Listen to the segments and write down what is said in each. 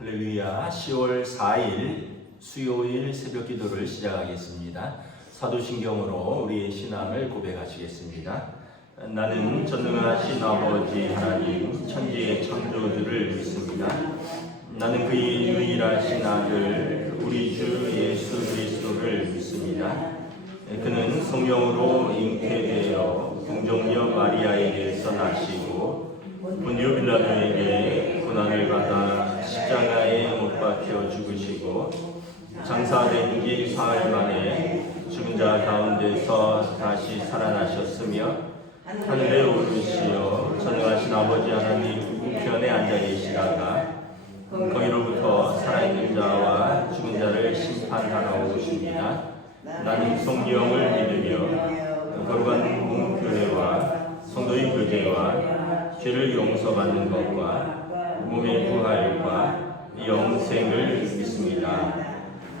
할렐루야. 10월 4일 수요일 새벽 기도를 시작하겠습니다. 사도신경으로 우리의 신앙을 고백하시겠습니다. 나는 전능하신 아버지 하나님 천지의 창조주를 믿습니다. 나는 그의 유일하신 아들 우리 주 예수 그리스도를 믿습니다. 그는 성령으로 잉태되어 동정녀 마리아에게서 나시고 본디오 빌라도에게 고난을 받아 십자가에 못 박혀 죽으시고 장사된 지 사흘 만에 죽은 자 가운데서 다시 살아나셨으며 하늘에 오르시어 전능하신 아버지 하나님 우편에 앉아 계시다가 거기로부터 살아있는 자와 죽은 자를 심판하러 오십니다. 나는 성령을 믿으며 거룩한 공교회와 성도의 교제와 죄를 용서받는 것과 몸의 부활과 영생을 믿습니다.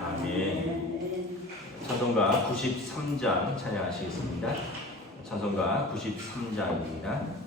아멘. 찬송가 93장 찬양하시겠습니다. 찬송가 93장입니다.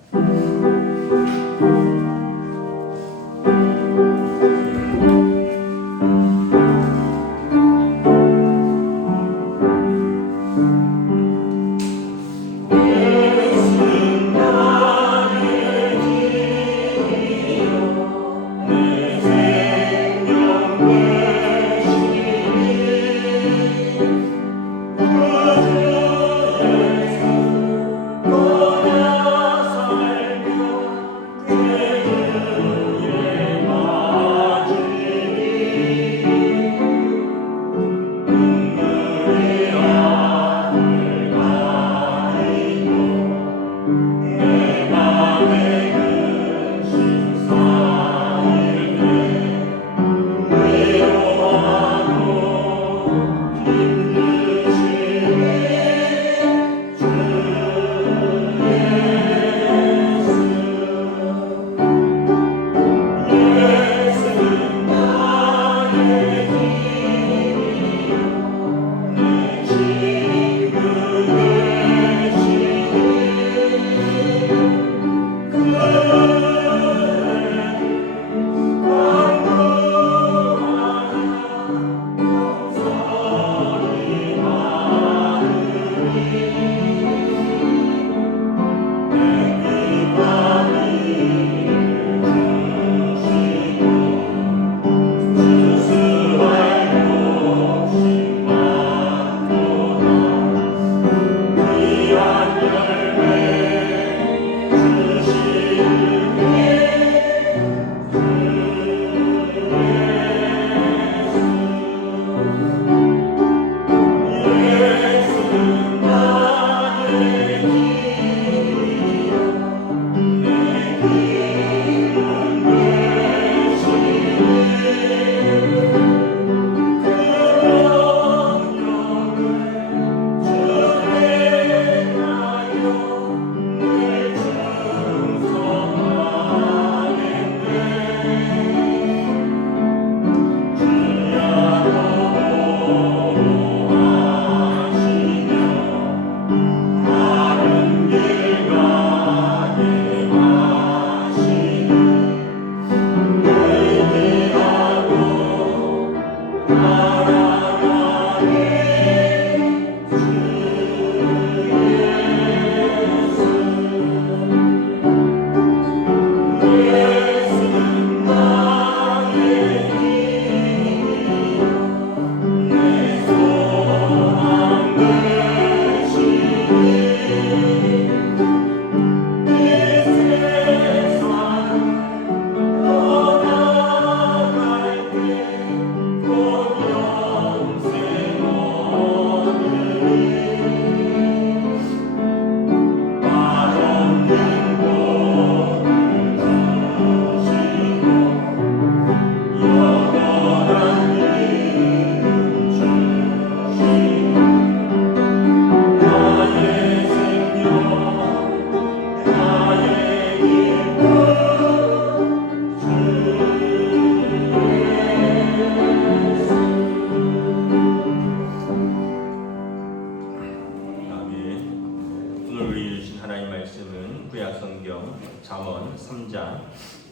잠언 3장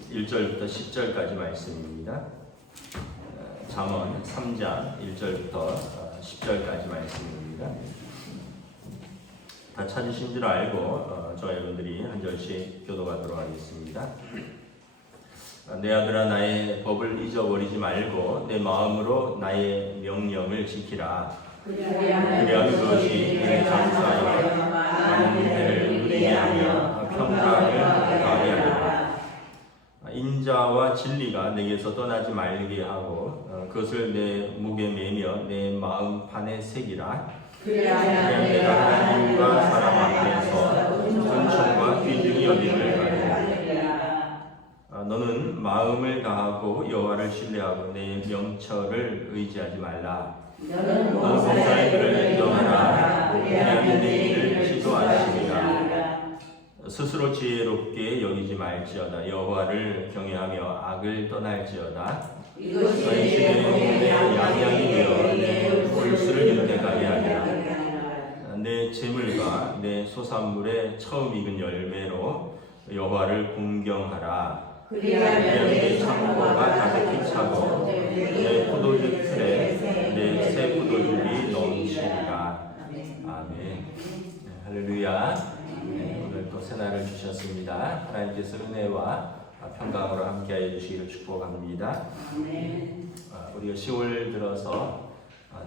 1절부터 10절까지 말씀입니다. 잠언 3장 1절부터 10절까지 말씀입니다. 다 찾으신 줄 알고 저와 여러분들이 한 절씩 교도하도록 하겠습니다. 내 아들아 나의 법을 잊어버리지 말고 내 마음으로 나의 명령을 지키라. 그리하면 그것이 내 장사에 많은 해를 누리게 하며 평강을 더하게 하리라. 인자와 진리가 내게서 떠나지 말게 하고 그것을 내 목에 매며 내 마음판에 새기라. 그리하면 내가 하나님과 사람 앞에서尊崇과 귀중히 여김을 받으리라. 너는 마음을 다하고 여호와를 신뢰하고 내 명철을 의지하지 말라. 너는 범사의 길을 인정하라. 그리하면 내 길을 지도하시리라. 스스로 지혜롭게 여기지 말지어다. 여호와를 경외하며 악을 떠날지어다. 너희 집에 내 양양이 되어 내 골수를 윤택하게 하리라. 내 재물과 내 소산물의 처음 익은 열매로 여호와를 공경하라. 그리하면 내 창고가 가득히 차고 내 포도주 틀에 내 새 포도주이 넘치리라. 아멘. 할렐루야. 오늘 또 새날을 주셨습니다. 하나님께서 은혜와 평강으로 함께하여 주시기를 축복합니다. 우리가 10월 들어서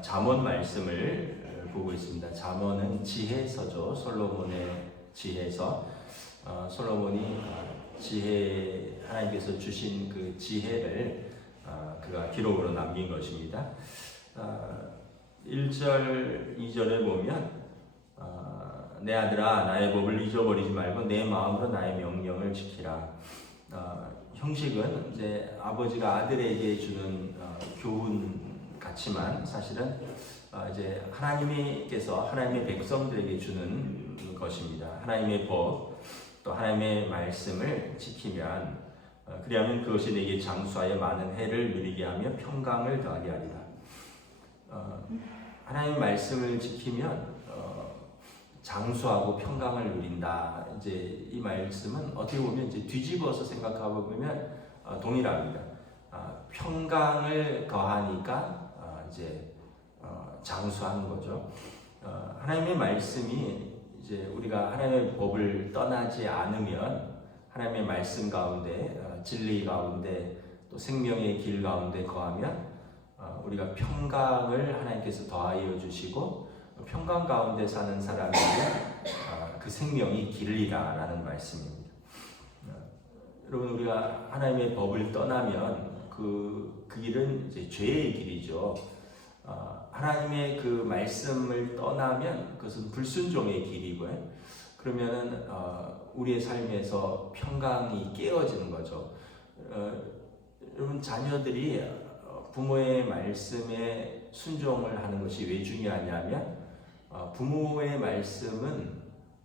잠언 말씀을 보고 있습니다. 잠언은 지혜서죠. 솔로몬의 지혜서. 솔로몬이 하나님께서 주신 그 지혜를 그가 기록으로 남긴 것입니다. 1절, 2절에 보면 내 아들아 나의 법을 잊어버리지 말고 내 마음으로 나의 명령을 지키라. 형식은 이제 아버지가 아들에게 주는 교훈 같지만 사실은 이제 하나님께서 하나님의 백성들에게 주는 것입니다. 하나님의 법 또 하나님의 말씀을 지키면 그리하면 그것이 내게 장수하여 많은 해를 누리게 하며 평강을 더하게 하리라. 하나님의 말씀을 지키면 장수하고 평강을 누린다. 이제 이 말씀은 어떻게 보면 이제 뒤집어서 생각하고 보면 동일합니다. 평강을 더하니까 이제 장수하는 거죠. 하나님의 말씀이 이제 우리가 하나님의 법을 떠나지 않으면 하나님의 말씀 가운데 진리 가운데 또 생명의 길 가운데 거하면 우리가 평강을 하나님께서 더하여 주시고 평강 가운데 사는 사람에게 그 생명이 길리라라는 말씀입니다. 여러분 우리가 하나님의 법을 떠나면 그 길은 이제 죄의 길이죠. 하나님의 그 말씀을 떠나면 그것은 불순종의 길이고요. 그러면은 우리의 삶에서 평강이 깨어지는 거죠. 여러분 자녀들이 부모의 말씀에 순종을 하는 것이 왜 중요하냐면 부모의 말씀은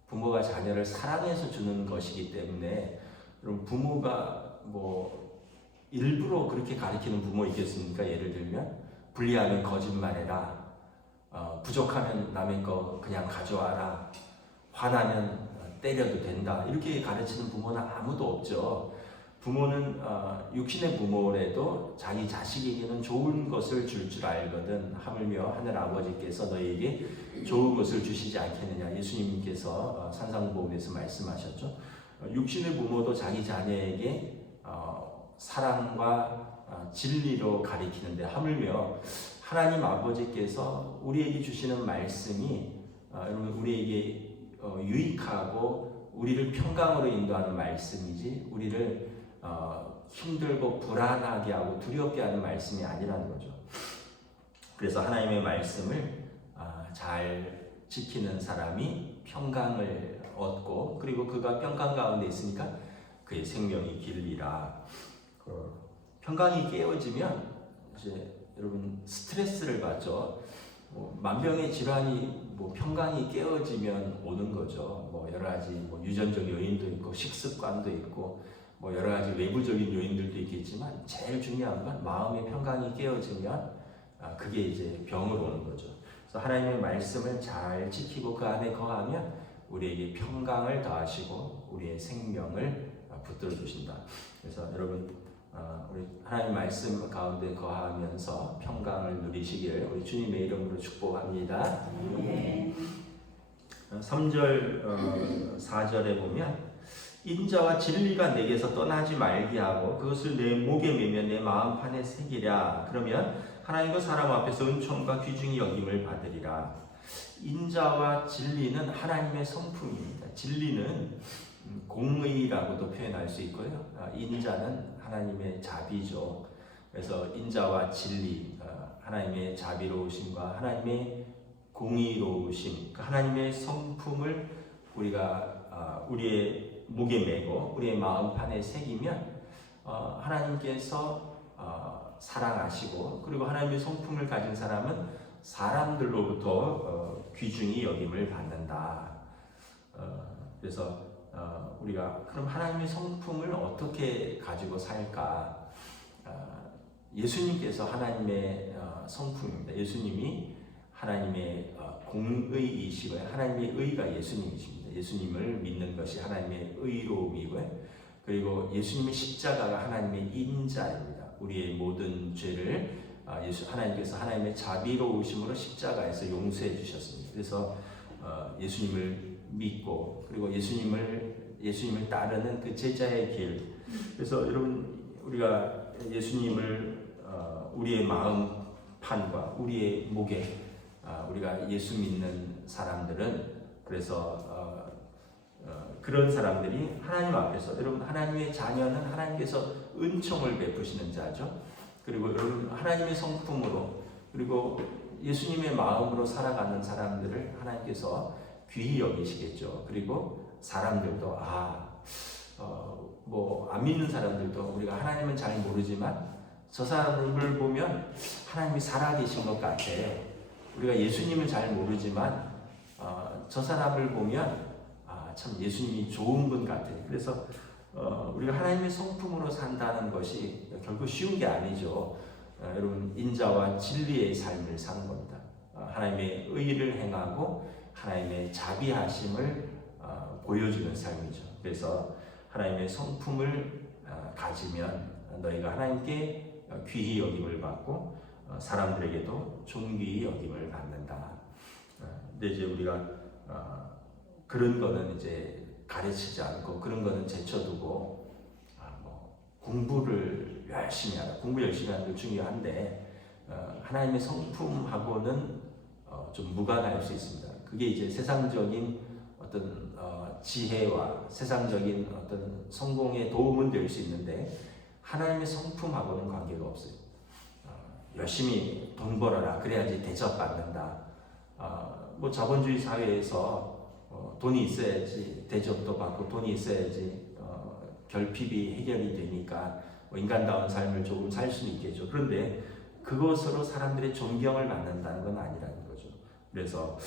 부모가 자녀를 사랑해서 주는 것이기 때문에 여러분 부모가 뭐 일부러 그렇게 가르치는 부모 있겠습니까? 예를 들면 불리하면 거짓말해라, 부족하면 남의 거 그냥 가져와라, 화나면 때려도 된다 이렇게 가르치는 부모는 아무도 없죠. 부모는 육신의 부모라도 자기 자식에게는 좋은 것을 줄 알거든. 하물며 하늘 아버지께서 너희에게 좋은 것을 주시지 않겠느냐. 예수님께서 산상보험에서 말씀하셨죠. 육신의 부모도 자기 자녀에게 사랑과 진리로 가리키는데 하물며 하나님 아버지께서 우리에게 주시는 말씀이 우리에게 유익하고 우리를 평강으로 인도하는 말씀이지 우리를 힘들고 불안하게 하고 두렵게 하는 말씀이 아니라는 거죠. 그래서 하나님의 말씀을 잘 지키는 사람이 평강을 얻고 그리고 그가 평강 가운데 있으니까 그의 생명이 길리라. 평강이 깨어지면 이제 여러분 스트레스를 받죠. 만병의 질환이 평강이 깨어지면 오는 거죠. 여러 가지 유전적 요인도 있고 식습관도 있고 여러 가지 외부적인 요인들도 있겠지만 제일 중요한 건 마음의 평강이 깨어지면 그게 이제 병으로 오는 거죠. 그래서 하나님의 말씀을 잘 지키고 그 안에 거하면 우리에게 평강을 더하시고 우리의 생명을 붙들어 주신다. 그래서 여러분 우리 하나님 말씀 가운데 거하면서 평강을 누리시길 우리 주님의 이름으로 축복합니다. 3절 4절에 보면 인자와 진리가 내게서 떠나지 말게 하고 그것을 내 목에 매며 내 마음판에 새기랴. 그러면 하나님과 사람 앞에서 은총과 귀중히 여김을 받으리라. 인자와 진리는 하나님의 성품입니다. 진리는 공의라고도 표현할 수 있고요. 인자는 하나님의 자비죠. 그래서 인자와 진리, 하나님의 자비로우심과 하나님의 공의로우심, 하나님의 성품을 우리가 우리의 목에 메고 우리의 마음판에 새기면 하나님께서 사랑하시고 그리고 하나님의 성품을 가진 사람은 사람들로부터 귀중히 여김을 받는다. 그래서 우리가 그럼 하나님의 성품을 어떻게 가지고 살까? 예수님께서 하나님의 성품입니다. 예수님이 하나님의 공의이시고요. 하나님의 의가 예수님이십니다. 예수님을 믿는 것이 하나님의 의로움이고요. 그리고 예수님의 십자가가 하나님의 인자입니다. 우리의 모든 죄를 하나님께서 하나님의 자비로우심으로 십자가에서 용서해 주셨습니다. 그래서 예수님을 믿고 그리고 예수님을 따르는 그 제자의 길. 그래서 여러분 우리가 예수님을 우리의 마음판과 우리의 목에 우리가 예수 믿는 사람들은 그래서 그런 사람들이 하나님 앞에서 여러분 하나님의 자녀는 하나님께서 은총을 베푸시는 자죠. 그리고 여러분 하나님의 성품으로 그리고 예수님의 마음으로 살아가는 사람들을 하나님께서 귀히 여기시겠죠. 그리고 사람들도 뭐 안 믿는 사람들도 우리가 하나님은 잘 모르지만 저 사람을 보면 하나님이 살아계신 것 같아. 우리가 예수님을 잘 모르지만 저 사람을 보면 참 예수님이 좋은 분 같아. 그래서 우리가 하나님의 성품으로 산다는 것이 결국 쉬운 게 아니죠. 여러분 인자와 진리의 삶을 사는 겁니다. 하나님의 의를 행하고 하나님의 자비하심을 보여주는 삶이죠. 그래서 하나님의 성품을 가지면 너희가 하나님께 귀히 여김을 받고 사람들에게도 존귀히 여김을 받는다. 근데 이제 우리가 그런 거는 이제 가르치지 않고 그런 거는 제쳐두고 공부를 열심히 하라. 공부 열심히 하는 게 중요한데 하나님의 성품하고는 좀 무관할 수 있습니다. 그게 이제 세상적인 어떤 지혜와 세상적인 어떤 성공에 도움은 될 수 있는데 하나님의 성품하고는 관계가 없어요. 열심히 돈 벌어라 그래야지 대접받는다. 뭐 자본주의 사회에서 돈이 있어야지 대접도 받고 돈이 있어야지 결핍이 해결이 되니까 뭐 인간다운 삶을 조금 살 수는 있겠죠. 그런데 그것으로 사람들의 존경을 받는다는 건 아니라는 거죠. 그래서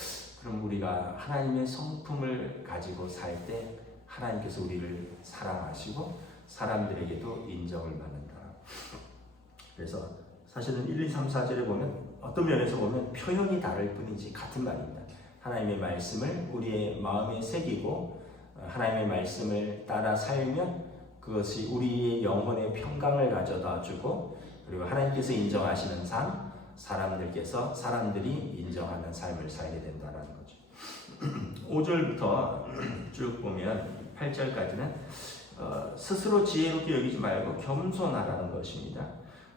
그럼 우리가 하나님의 성품을 가지고 살 때 하나님께서 우리를 사랑하시고 사람들에게도 인정을 받는다. 그래서 사실은 1, 2, 3, 4절에 보면 어떤 면에서 보면 표현이 다를 뿐이지 같은 말입니다. 하나님의 말씀을 우리의 마음에 새기고 하나님의 말씀을 따라 살면 그것이 우리의 영혼의 평강을 가져다 주고 그리고 하나님께서 인정하시는 삶, 사람들이 인정하는 삶을 살게 된다는 거죠. 5절부터 쭉 보면 8절까지는 스스로 지혜롭게 여기지 말고 겸손하라는 것입니다.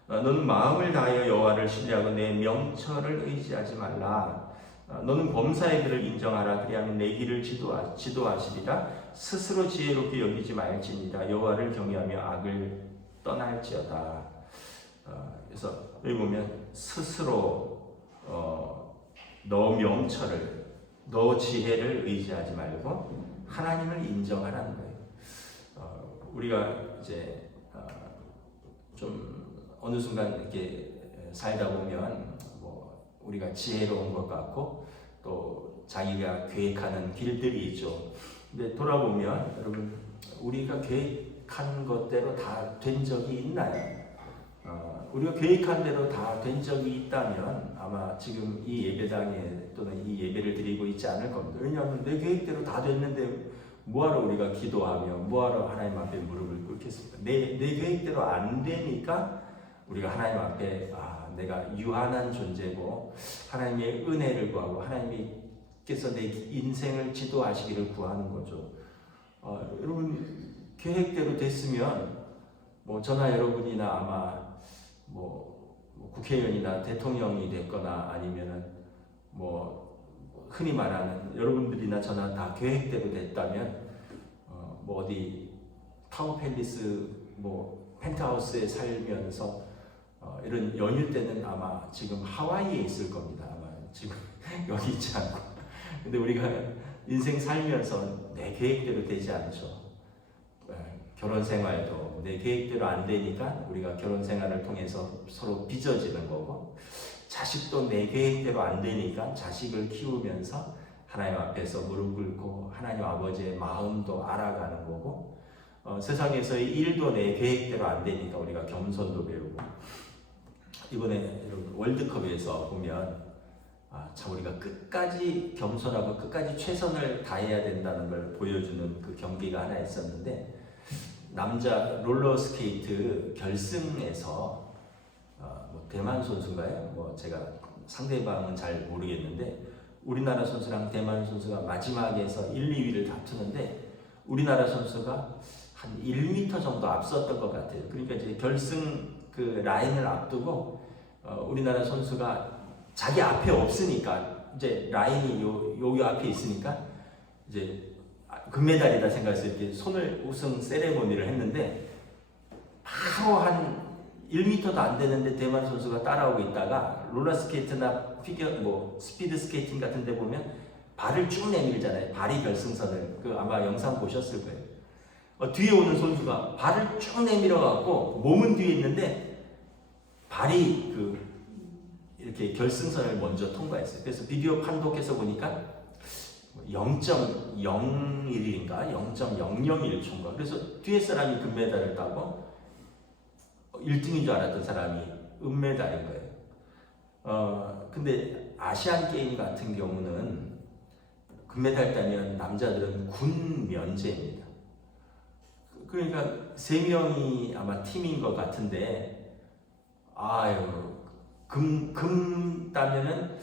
너는 마음을 다하여 여호와를 신뢰하고 내 명철을 의지하지 말라. 너는 범사의 길을 인정하라. 그리하면 내 길을 지도하시리라. 스스로 지혜롭게 여기지 말지니라. 여호와를 경외하며 악을 떠날지어다. 그래서 여기 보면 스스로 너 명철을 너 지혜를 의지하지 말고 하나님을 인정하라는 거예요. 우리가 이제 좀 어느 순간 이렇게 살다 보면 뭐 우리가 지혜로운 것 같고 또 자기가 계획하는 길들이 있죠. 근데 돌아보면 여러분 우리가 계획한 것대로 다 된 적이 있나요? 우리가 계획한 대로 다 된 적이 있다면 아마 지금 이 예배당에 또는 이 예배를 드리고 있지 않을 겁니다. 왜냐하면 내 계획대로 다 됐는데 뭐하러 우리가 기도하며 뭐하러 하나님 앞에 무릎을 꿇겠습니까? 내 계획대로 안 되니까 우리가 하나님 앞에 내가 유한한 존재고 하나님의 은혜를 구하고 하나님께서 내 인생을 지도하시기를 구하는 거죠. 여러분 계획대로 됐으면 뭐 저나 여러분이나 아마 뭐 국회의원이나 대통령이 됐거나 아니면은 뭐 흔히 말하는 여러분들이나 저나 다 계획대로 됐다면 뭐 어디 타워 팰리스 뭐 펜트하우스에 살면서 이런 연휴 때는 아마 지금 하와이에 있을 겁니다. 아마 지금 여기 있지 않고. 근데 우리가 인생 살면서 내 계획대로 되지 않죠. 결혼 생활도 내 계획대로 안 되니까 우리가 결혼 생활을 통해서 서로 빚어지는 거고, 자식도 내 계획대로 안 되니까 자식을 키우면서 하나님 앞에서 무릎 꿇고 하나님 아버지의 마음도 알아가는 거고, 세상에서의 일도 내 계획대로 안 되니까 우리가 겸손도 배우고. 이번에 월드컵에서 보면 참 우리가 끝까지 겸손하고 끝까지 최선을 다해야 된다는 걸 보여주는 그 경기가 하나 있었는데, 남자 롤러스케이트 결승에서 뭐 대만 선수인가요? 뭐 제가 상대방은 잘 모르겠는데 우리나라 선수랑 대만 선수가 마지막에서 1, 2위를 다투는데 우리나라 선수가 한 1m 정도 앞섰던 것 같아요. 그러니까 이제 결승 그 라인을 앞두고 우리나라 선수가 자기 앞에 없으니까 이제 라인이 요 앞에 있으니까 이제 금메달이다 생각해서 이렇게 손을 우승 세레모니를 했는데 바로 한 1m도 안 되는데 대만 선수가 따라오고 있다가 롤러스케이트나 피겨 뭐 스피드 스케이팅 같은 데 보면 발을 쭉 내밀잖아요. 발이 결승선을 아마 영상 보셨을 거예요. 뒤에 오는 선수가 발을 쭉 내밀어 갖고 몸은 뒤에 있는데 발이 이렇게 결승선을 먼저 통과했어요. 그래서 비디오 판독해서 보니까 0.01인가 0.001초인가 그래서 뒤에 사람이 금메달을 따고 1등인 줄 알았던 사람이 은메달인 거예요. 근데 아시안 게임 같은 경우는 금메달 따면 남자들은 군 면제입니다. 그러니까 3명이 아마 팀인 것 같은데 금 따면은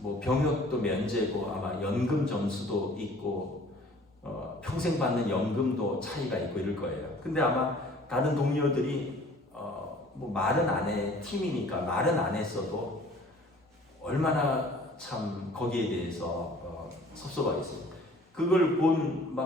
뭐 병역도 면제고 아마 연금 점수도 있고 평생 받는 연금도 차이가 있고 이럴 거예요. 근데 아마 다른 동료들이 뭐 말은 안 해, 팀이니까 말은 안 했어도 얼마나 참 거기에 대해서 섭섭하겠어요. 그걸 본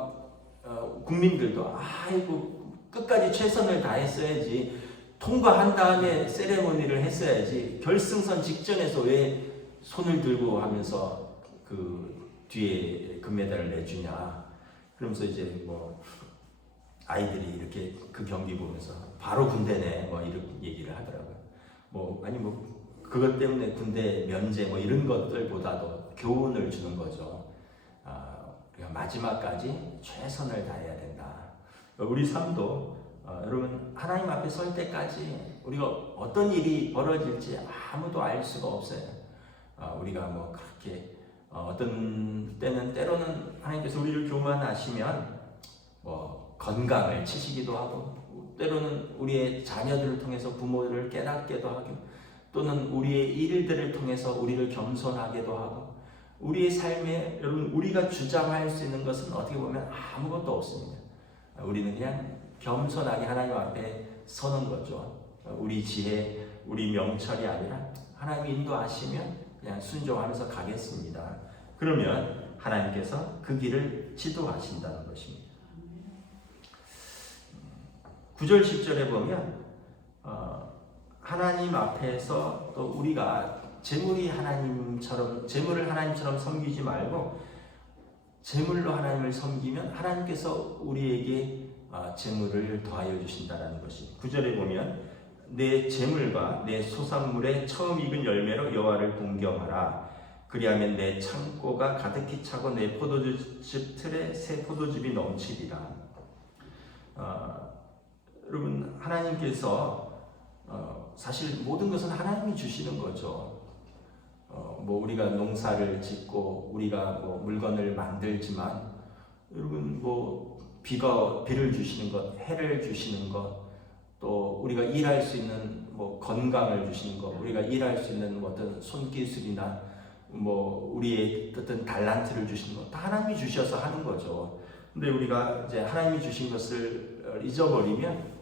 국민들도 아이고 끝까지 최선을 다했어야지, 통과한 다음에 세레모니를 했어야지, 결승선 직전에서 왜 손을 들고 하면서 그 뒤에 금메달을 내주냐. 그러면서 이제 뭐 아이들이 이렇게 그 경기 보면서 바로 군대네 뭐 이런 얘기를 하더라고요. 그것 때문에 군대 면제 뭐 이런 것들보다도 교훈을 주는 거죠. 우리가 마지막까지 최선을 다해야 된다. 우리 삶도 여러분 하나님 앞에 설 때까지 우리가 어떤 일이 벌어질지 아무도 알 수가 없어요. 우리가 뭐 그렇게 어떤 때로는 하나님께서 우리를 교만하시면 뭐 건강을 치시기도 하고, 때로는 우리의 자녀들을 통해서 부모를 깨닫게도 하고, 또는 우리의 일들을 통해서 우리를 겸손하게도 하고, 우리의 삶에 여러분 우리가 주장할 수 있는 것은 어떻게 보면 아무것도 없습니다. 우리는 그냥 겸손하게 하나님 앞에 서는 거죠. 우리 지혜, 우리 명철이 아니라 하나님이 인도하시면 그냥 순종하면서 가겠습니다. 그러면 하나님께서 그 길을 지도하신다는 것입니다. 9절 10절에 보면 하나님 앞에서 또 우리가 재물을 하나님처럼 섬기지 말고 재물로 하나님을 섬기면 하나님께서 우리에게 재물을 더하여 주신다는 것이 9절에 보면 내 재물과 내 소산물의 처음 익은 열매로 여호와를 공경하라. 그리하면 내 창고가 가득히 차고 내 포도즙 틀에 새 포도즙이 넘치리라. 여러분 하나님께서 사실 모든 것은 하나님이 주시는 거죠. 뭐 우리가 농사를 짓고 우리가 뭐 물건을 만들지만 여러분 비를 주시는 것, 해를 주시는 것, 또 우리가 일할 수 있는 건강을 주시는 것, 우리가 일할 수 있는 어떤 손기술이나 우리의 어떤 달란트를 주시는 것, 다 하나님이 주셔서 하는 거죠. 근데 우리가 이제 하나님이 주신 것을 잊어버리면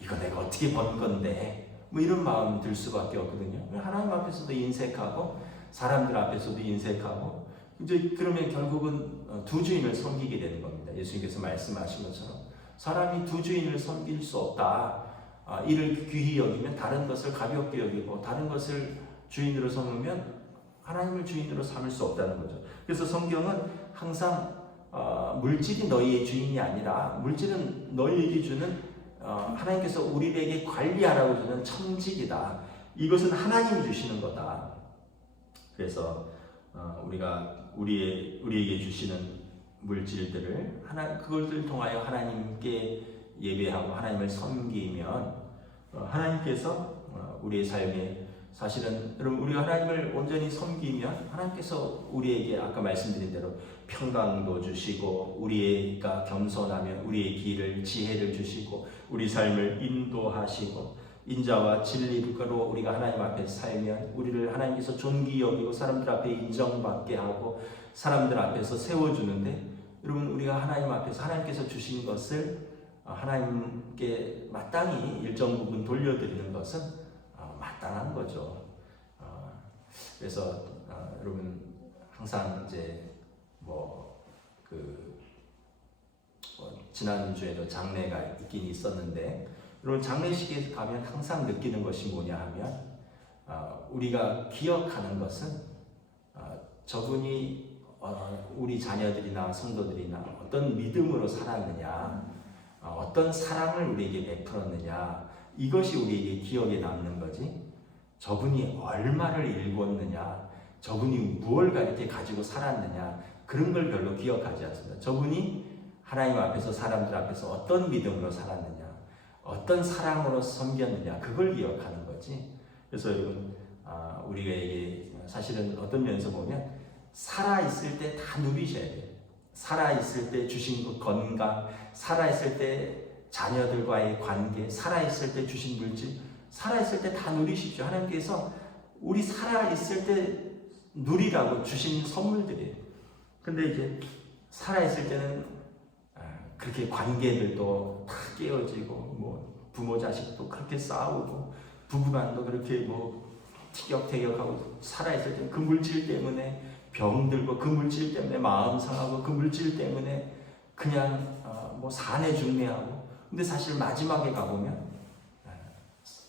이거 내가 어떻게 번 건데 이런 마음이 들 수밖에 없거든요. 하나님 앞에서도 인색하고 사람들 앞에서도 인색하고 이제 그러면 결국은 두 주인을 섬기게 되는 겁니다. 예수님께서 말씀하신 것처럼 사람이 두 주인을 섬길 수 없다. 이를 귀히 여기면 다른 것을 가볍게 여기고 다른 것을 주인으로 삼으면 하나님을 주인으로 삼을 수 없다는 거죠. 그래서 성경은 항상 물질이 너희의 주인이 아니라 물질은 너희에게 주는 하나님께서 우리에게 관리하라고 주는 청직이다. 이것은 하나님이 주시는 거다. 그래서 우리가 우리에게 주시는 물질들을 그것을 통하여 하나님께 예배하고 하나님을 섬기면 하나님께서 우리의 삶에 사실은 여러분 우리가 하나님을 온전히 섬기면 하나님께서 우리에게 아까 말씀드린 대로 평강도 주시고 우리가 겸손하면 우리의 길을 지혜를 주시고 우리 삶을 인도하시고 인자와 진리로 우리가 하나님 앞에 살면 우리를 하나님께서 존귀 여기고 사람들 앞에 인정받게 하고 사람들 앞에서 세워주는데 여러분 우리가 하나님 앞에서 하나님께서 주신 것을 하나님께 마땅히 일정 부분 돌려드리는 것은 마땅한 거죠. 그래서 여러분 항상 이제 지난주에도 장례가 있긴 있었는데 여러분 장례식에 가면 항상 느끼는 것이 뭐냐 하면 우리가 기억하는 것은 저분이 우리 자녀들이나 성도들이나 어떤 믿음으로 살았느냐 어떤 사랑을 우리에게 베풀었느냐 이것이 우리에게 기억에 남는 거지 저분이 얼마를 일궜느냐 저분이 무엇을 이렇게 가지고 살았느냐 그런 걸 별로 기억하지 않습니다. 저분이 하나님 앞에서 사람들 앞에서 어떤 믿음으로 살았느냐 어떤 사랑으로 섬겼느냐 그걸 기억하는 거지. 그래서 여러분 우리에게 사실은 어떤 면에서 보면 살아있을 때 다 누리셔야 돼요. 살아있을 때 주신 그 건강, 살아있을 때 자녀들과의 관계, 살아있을 때 주신 물질, 살아있을 때 다 누리십시오. 하나님께서 우리 살아있을 때 누리라고 주신 선물들이에요. 근데 이제 살아있을 때는 그렇게 관계들도 다 깨어지고 부모 자식도 그렇게 싸우고 부부간도 그렇게 티격태격하고 살아있을 때 그 물질 때문에 병들고 그 물질 때문에 마음 상하고 그 물질 때문에 그냥 산에 중매하고 근데 사실 마지막에 가보면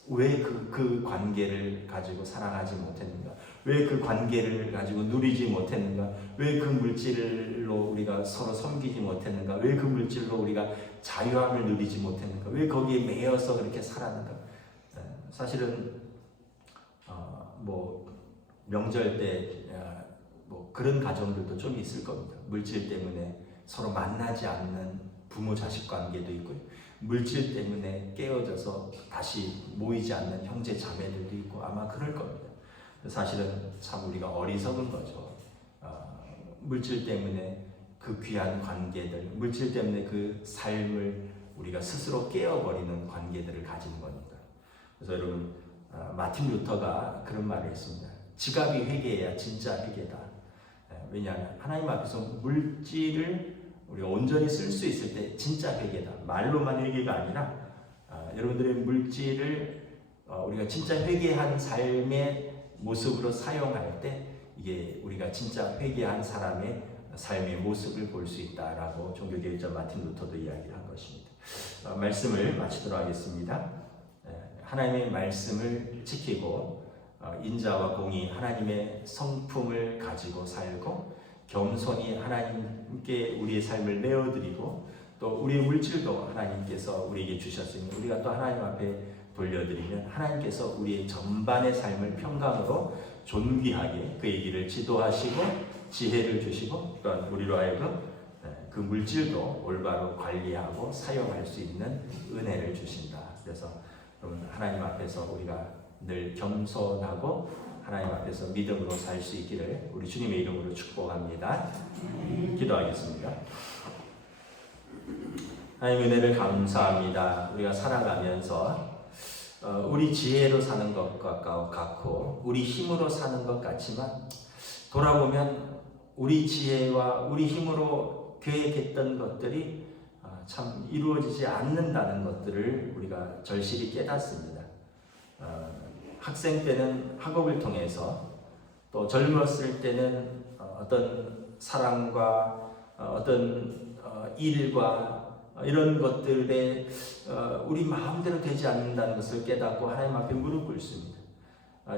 왜 그 관계를 가지고 사랑하지 못했는가? 왜 그 관계를 가지고 누리지 못했는가? 왜 그 물질로 우리가 서로 섬기지 못했는가? 왜 그 물질로 우리가 자유함을 누리지 못했는가? 왜 거기에 매여서 그렇게 살았는가? 사실은 명절 때 그런 가정들도 좀 있을 겁니다. 물질 때문에 서로 만나지 않는 부모 자식 관계도 있고요. 물질 때문에 깨어져서 다시 모이지 않는 형제 자매들도 있고 아마 그럴 겁니다. 사실은 참 우리가 어리석은 거죠. 물질 때문에 그 귀한 관계들, 물질 때문에 그 삶을 우리가 스스로 깨어버리는 관계들을 가지는 겁니다. 그래서 여러분 마틴 루터가 그런 말을 했습니다. 지갑이 회개해야 진짜 회개다. 왜냐하면 하나님 앞에서 물질을 우리가 온전히 쓸 수 있을 때 진짜 회개다. 말로만 회개가 아니라 여러분들의 물질을 우리가 진짜 회개한 삶의 모습으로 사용할 때 이게 우리가 진짜 회개한 사람의 삶의 모습을 볼 수 있다라고 종교개혁자 마틴 루터도 이야기를 한 것입니다. 말씀을 마치도록 하겠습니다. 하나님의 말씀을 지키고 인자와 공의 하나님의 성품을 가지고 살고 겸손히 하나님께 우리의 삶을 내어드리고 또 우리의 물질도 하나님께서 우리에게 주셨으니 우리가 또 하나님 앞에 돌려드리면 하나님께서 우리의 전반의 삶을 평강으로 존귀하게 그의 길을 지도하시고 지혜를 주시고 또한 우리로 하여금 그 물질도 올바로 관리하고 사용할 수 있는 은혜를 주신다. 그래서 여러분 하나님 앞에서 우리가 늘 겸손하고 하나님 앞에서 믿음으로 살 수 있기를 우리 주님의 이름으로 축복합니다. 기도하겠습니다. 하나님 은혜를 감사합니다. 우리가 살아가면서 우리 지혜로 사는 것 같고 우리 힘으로 사는 것 같지만 돌아보면 우리 지혜와 우리 힘으로 계획했던 것들이 참 이루어지지 않는다는 것들을 우리가 절실히 깨닫습니다. 학생 때는 학업을 통해서 또 젊었을 때는 어떤 사랑과 어떤 일과 이런 것들에 우리 마음대로 되지 않는다는 것을 깨닫고 하나님 앞에 무릎 꿇습니다.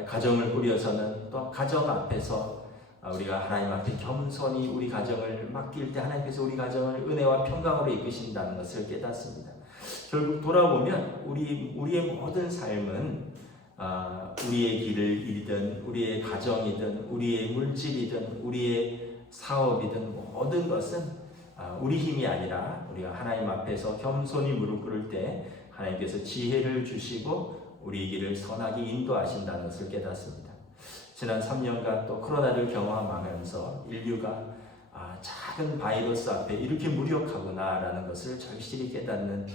가정을 꾸려서는 또 가정 앞에서 우리가 하나님 앞에 겸손히 우리 가정을 맡길 때 하나님께서 우리 가정을 은혜와 평강으로 이끄신다는 것을 깨닫습니다. 결국 돌아보면 우리의 모든 삶은 우리의 길을 이든 우리의 가정이든 우리의 물질이든 우리의 사업이든 모든 것은 우리 힘이 아니라 우리가 하나님 앞에서 겸손히 무릎 꿇을 때 하나님께서 지혜를 주시고 우리 길을 선하게 인도하신다는 것을 깨닫습니다. 지난 3년간 또 코로나를 경험하면서 인류가 작은 바이러스 앞에 이렇게 무력하구나라는 것을 절실히 깨닫는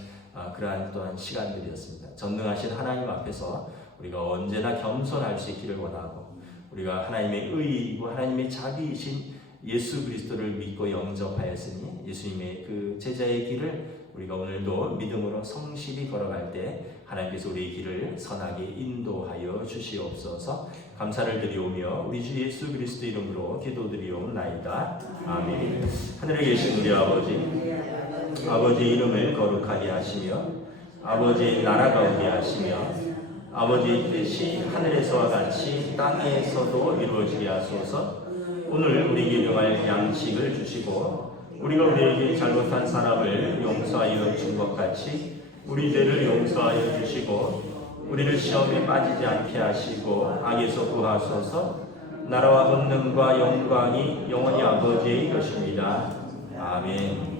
그러한 또한 시간들이었습니다. 전능하신 하나님 앞에서 우리가 언제나 겸손할 수 있기를 원하고 우리가 하나님의 의이고 하나님의 자비이신 예수 그리스도를 믿고 영접하였으니 예수님의 그 제자의 길을 우리가 오늘도 믿음으로 성실히 걸어갈 때 하나님께서 우리의 길을 선하게 인도하여 주시옵소서. 감사를 드리오며 우리 주 예수 그리스도 이름으로 기도드리옵나이다. 아멘. 하늘에 계신 우리 아버지 이름을 거룩하게 하시며 아버지의 나라가 오게 하시며 아버지의 뜻이 하늘에서와 같이 땅에서도 이루어지게 하소서. 오늘 우리에게 일용할 양식을 주시고 우리가 우리에게 잘못한 사람을 용서하여 준 것 같이 우리 죄를 용서하여 주시고 우리를 시험에 빠지지 않게 하시고 악에서 구하소서. 나라와 권능과 영광이 영원히 아버지의 것입니다. 아멘.